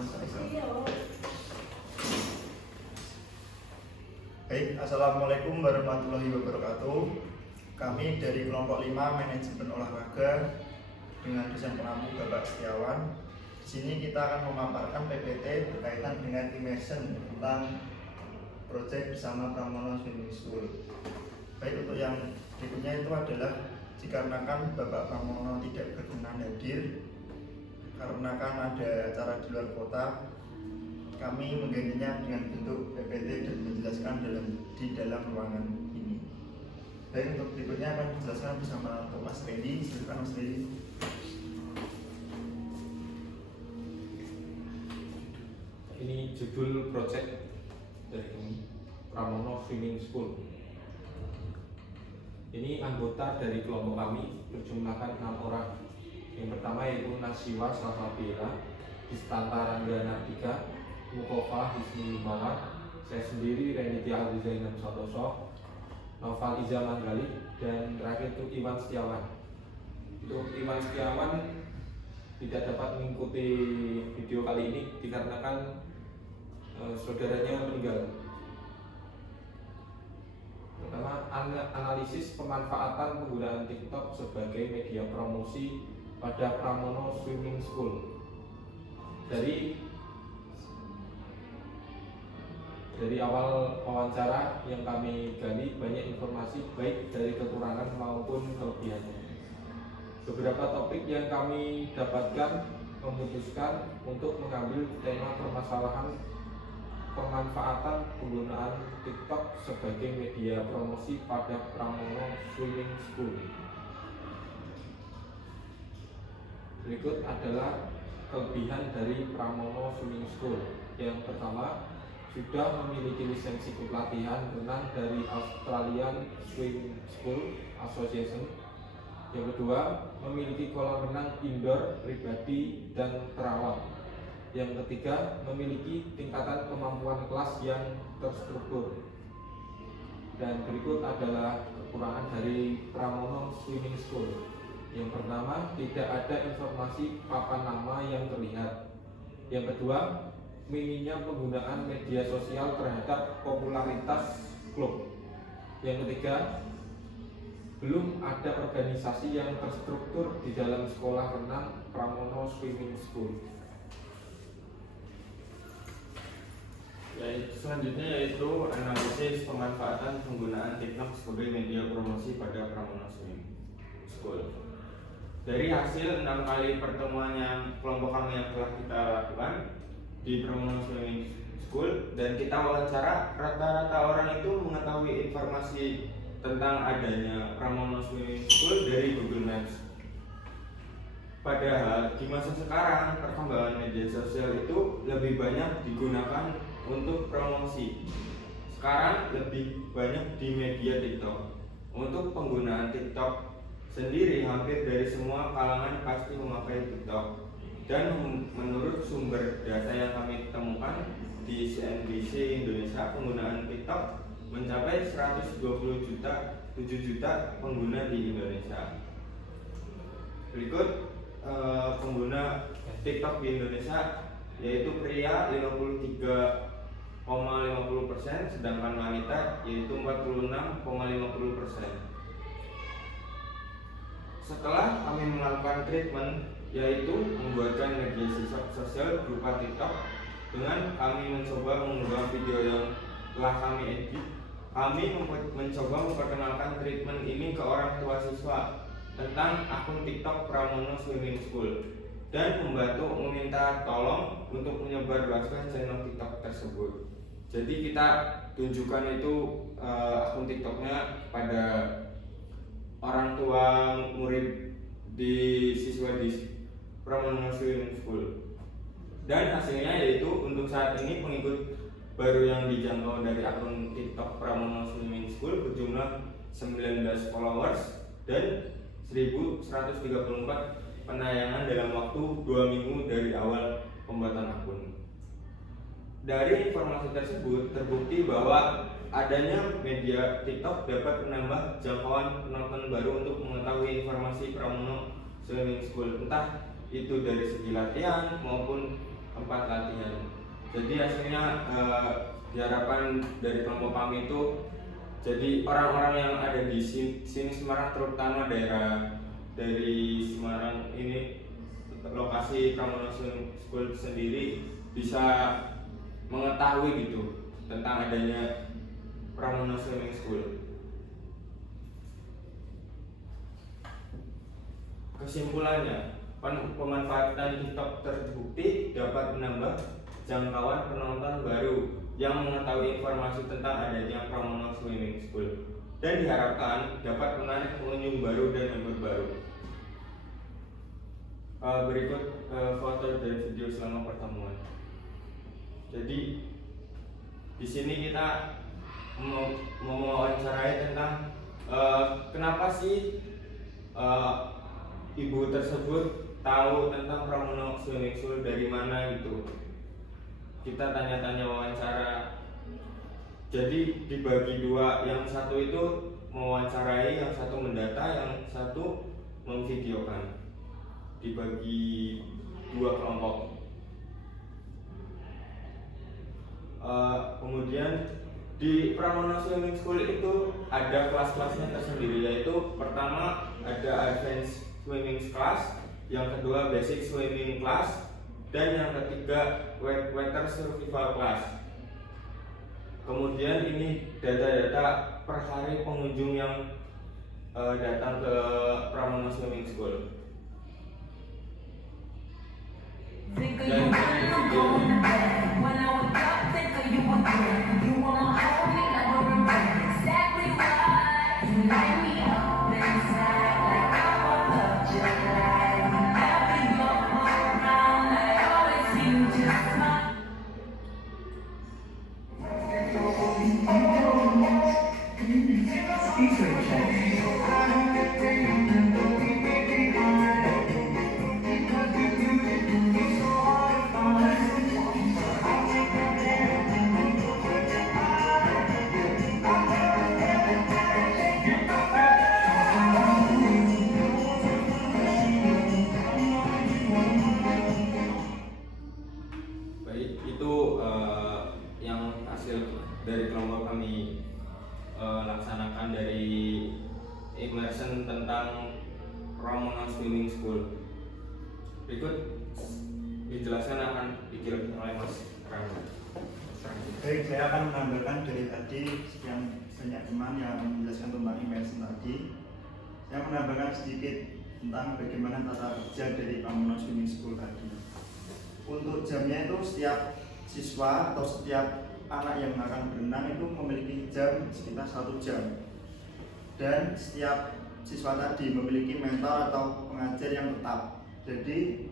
Mas Aisal. Baik, Assalamualaikum warahmatullahi wabarakatuh. Kami dari kelompok 5 manajemen olahraga dengan dosen pengampu Bapak Setiawan. Di sini kita akan memaparkan PPT berkaitan dengan immersion tentang proyek bersama Pramono Swimming School. Baik, untuk yang berikutnya itu adalah dikarenakan Bapak Pramono tidak berkenan hadir karena kan ada acara di luar kota, kami menggantinya dengan bentuk PPT dan menjelaskan di dalam ruangan ini. Baik, untuk berikutnya akan dijelaskan bersama Mas Redi. Silakan Mas Redi. Ini judul project dari kami, Pramono Swimming School. Ini anggota dari kelompok kami berjumlahkan 6 orang. Yang pertama yaitu Nasiwa Salsabila, Istanta Rangga Nardika, Mukofa Hisni Mawar, saya sendiri Renitya Aldizainam Santoso, Noval Iza Manggali, dan terakhir itu Iwan Setiawan. Untuk Iwan Setiawan tidak dapat mengikuti video kali ini dikarenakan saudaranya meninggal. Pertama, analisis pemanfaatan penggunaan TikTok sebagai media promosi pada Pramono Swimming School. Dari awal wawancara yang kami gali, banyak informasi baik dari kekurangan maupun kelebihannya. Beberapa topik yang kami dapatkan memutuskan untuk mengambil tema permasalahan pemanfaatan penggunaan TikTok sebagai media promosi pada Pramono Swimming School. Berikut adalah kelebihan dari Pramono Swimming School. Yang pertama, sudah memiliki lisensi kepelatihan renang dari Australian Swimming School Association. Yang kedua, memiliki kolam renang indoor pribadi dan terawat. Yang ketiga, memiliki tingkatan kemampuan kelas yang terstruktur. Dan berikut adalah kekurangan dari Pramono Swimming School. Yang pertama, tidak ada informasi papan nama yang terlihat. Yang kedua, minimnya penggunaan media sosial terhadap popularitas klub. Yang ketiga, belum ada organisasi yang terstruktur di dalam sekolah renang Pramono Swimming School. Selanjutnya yaitu analisis pemanfaatan penggunaan TikTok sebagai media promosi pada Pramono Swimming School. Dari hasil 6 kali pertemuan yang kelompok kami yang telah kita lakukan di Pramono Swimming School dan kita wawancara, rata-rata orang itu mengetahui informasi tentang adanya Pramono Swimming School dari Google Maps. Padahal di masa sekarang perkembangan media sosial itu lebih banyak digunakan untuk promosi. Sekarang lebih banyak di media TikTok. Untuk penggunaan TikTok sendiri hampir dari semua kalangan pasti memakai TikTok. Dan menurut sumber data yang kami temukan di CNBC Indonesia, penggunaan TikTok mencapai 7 juta pengguna di Indonesia. Berikut pengguna TikTok di Indonesia, yaitu pria 53,50%, sedangkan wanita yaitu 46,50%. Setelah kami melakukan treatment, yaitu membuatkan media sosial berupa TikTok dengan kami mencoba mengunggah video yang telah kami edit, kami mencoba memperkenalkan treatment ini ke orang tua siswa tentang akun TikTok Pramono Swimming School dan membantu meminta tolong untuk menyebarluaskan channel TikTok tersebut. Jadi kita tunjukkan itu akun TikToknya pada orang tua murid di siswa di Pramono Swimming School. Dan hasilnya yaitu untuk saat ini pengikut baru yang dijangkau dari akun TikTok Pramono Swimming School berjumlah 19 followers dan 1134 penayangan dalam waktu 2 minggu dari awal pembuatan akun. Dari informasi tersebut terbukti bahwa adanya media TikTok dapat menambah jangkauan penonton baru untuk mengetahui informasi Pramono Swimming School, entah itu dari segi latihan maupun tempat latihan. Jadi hasilnya diharapkan dari kelompok kami itu, jadi orang-orang yang ada di sini Semarang, terutama daerah dari Semarang ini, lokasi Pramono Swimming School sendiri bisa mengetahui gitu tentang adanya Pramono Swimming School. Kesimpulannya, pemanfaatan TikTok terbukti dapat menambah jangkauan penonton baru yang mengetahui informasi tentang adanya Pramono Swimming School dan diharapkan dapat menarik pengunjung baru dan member baru. Berikut foto dan video selama pertemuan. Jadi di sini kita mewawancarai tentang kenapa sih ibu tersebut tahu tentang Pramono Swimming School, dari mana gitu. Kita tanya-tanya wawancara. Jadi dibagi dua, yang satu itu mewawancarai, yang satu mendata, yang satu memvideokan. Dibagi dua kelompok. Kemudian di Pramono Swimming School itu ada kelas-kelasnya tersendiri, yaitu pertama ada Advanced Swimming Class, yang kedua Basic Swimming Class, dan yang ketiga Water Survival Class. Kemudian ini data-data per hari pengunjung yang datang ke Pramono Swimming School. Dan video yang hasil dari kelompok kami laksanakan dari immersion tentang Pramono Swimming School. Berikut dijelaskan akan dijelaskan oleh Mas Rangga. Baik, saya akan menambahkan dari tadi sekian banyak teman yang menjelaskan tentang immersion tadi. Saya menambahkan sedikit tentang bagaimana tata kerja dari Pramono Swimming School tadi. Untuk jamnya itu setiap siswa atau setiap anak yang akan berenang itu memiliki jam sekitar 1 jam, dan setiap siswa tadi memiliki mentor atau pengajar yang tetap. Jadi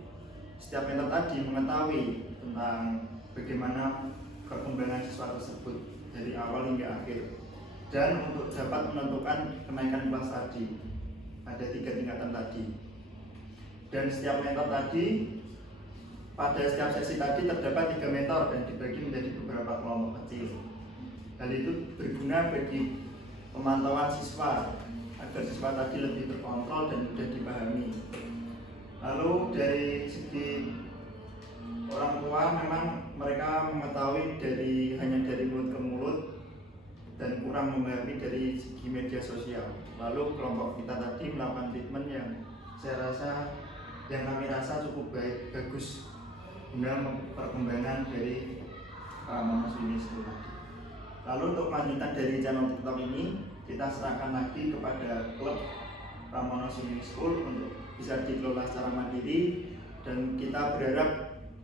setiap mentor tadi mengetahui tentang bagaimana perkembangan siswa tersebut dari awal hingga akhir, dan untuk dapat menentukan kenaikan kelas tadi ada 3 tingkatan tadi. Dan setiap mentor tadi, pada setiap sesi tadi terdapat 3 mentor dan dibagi menjadi beberapa kelompok kecil. Hal itu berguna bagi pemantauan siswa agar siswa tadi lebih terkontrol dan mudah dipahami. Lalu dari segi orang tua, memang mereka mengetahui hanya dari mulut ke mulut dan kurang memahami dari segi media sosial. Lalu kelompok kita tadi melakukan treatment yang kami rasa cukup bagus guna perkembangan dari Pramono Swimming School. Lalu untuk kelanjutan dari channel TikTok ini, kita serahkan lagi kepada klub Pramono Swimming School untuk bisa dikelola secara mandiri, dan kita berharap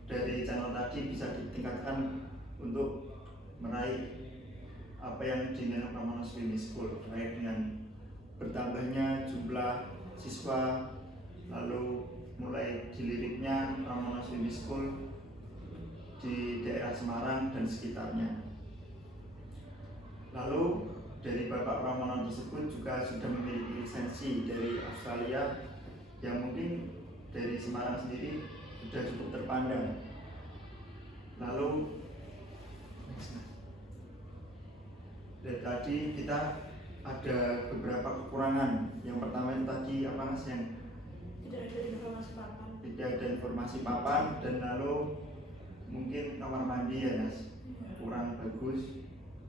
dari channel tadi bisa ditingkatkan untuk meraih apa yang diinginkan Pramono Swimming School, terkait dengan bertambahnya jumlah siswa, lalu mulai diliriknya Pramono Swimming School di daerah Semarang dan sekitarnya. Lalu dari Bapak Pramono tersebut juga sudah memiliki lisensi dari Australia yang mungkin dari Semarang sendiri sudah cukup terpandang. Lalu dari tadi kita ada beberapa kekurangan. Yang pertama itu tadi apa Mas, yang tidak ada informasi papan, dan lalu mungkin kamar mandi ya Nas kurang bagus.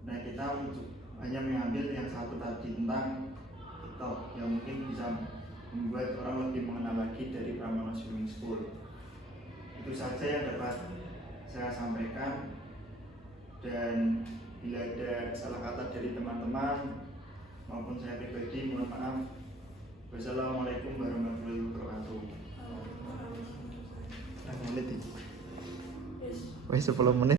Nah kita hanya mengambil yang satu tadi tentang TikTok yang mungkin bisa membuat orang lebih mengenal lagi dari Pramono Swimming School. Itu saja yang dapat saya sampaikan, dan bila ada salah kata dari teman-teman maupun saya pribadi mohon maaf. Wassalamualaikum warahmatullahi wabarakatuh. Wes 10 menit.